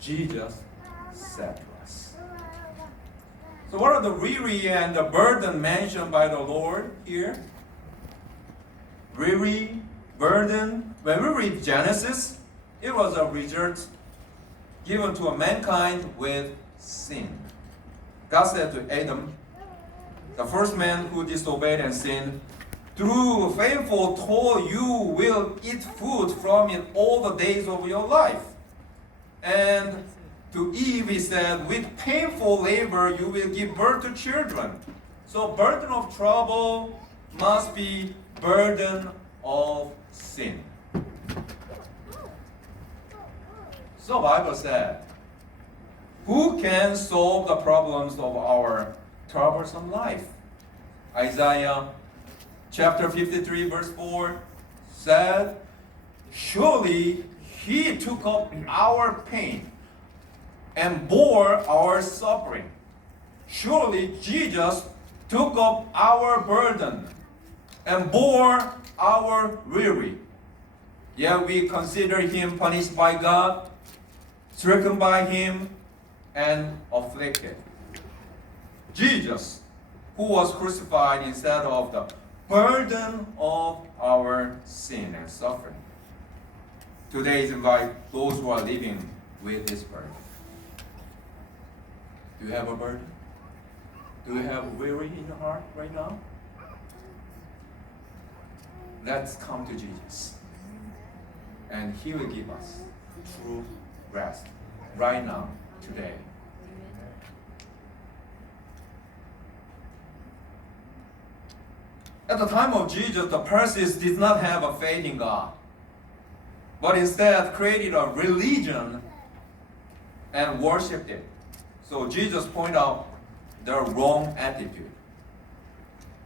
Jesus said to us. So what are the weary and the burden mentioned by the Lord here? Weary, burden. When we read Genesis, it was a result given to mankind with sin. God said to Adam, the first man who disobeyed and sinned, through faithful toil you will eat food from it all the days of your life. And to Eve he said, with painful labor you will give birth to children. So burden of trouble must be burden of sin. So Bible said, who can solve the problems of our troublesome life? Isaiah chapter 53 verse 4 said, surely he took up our pain and bore our suffering. Surely Jesus took up our burden and bore our weary. Yet we consider him punished by God, stricken by him, and afflicted. Jesus, who was crucified instead of the burden of our sin and suffering. Today is invite those who are living with this burden. Do you have a burden? Do you have weary in your heart right now? Let's come to Jesus. And he will give us true rest right now, today. At the time of Jesus, the Pharisees did not have a faith in God, but instead created a religion and worshipped it. So Jesus pointed out their wrong attitude.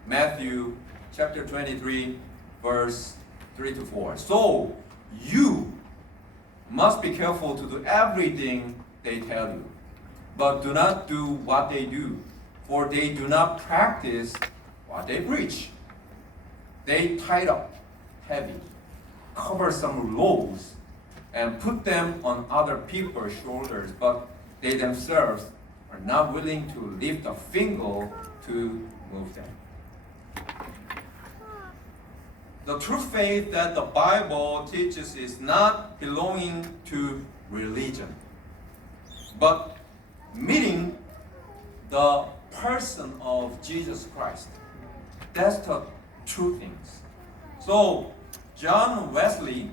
Matthew chapter 23, verse 3 to 4. So you must be careful to do everything they tell you, but do not do what they do, for they do not practice what they preach. They tied up heavy, cumbersome loads and put them on other people's shoulders, but they themselves are not willing to lift a finger to move them. The true faith that the Bible teaches is not belonging to religion, but meeting the person of Jesus Christ. That's the true things. So John Wesley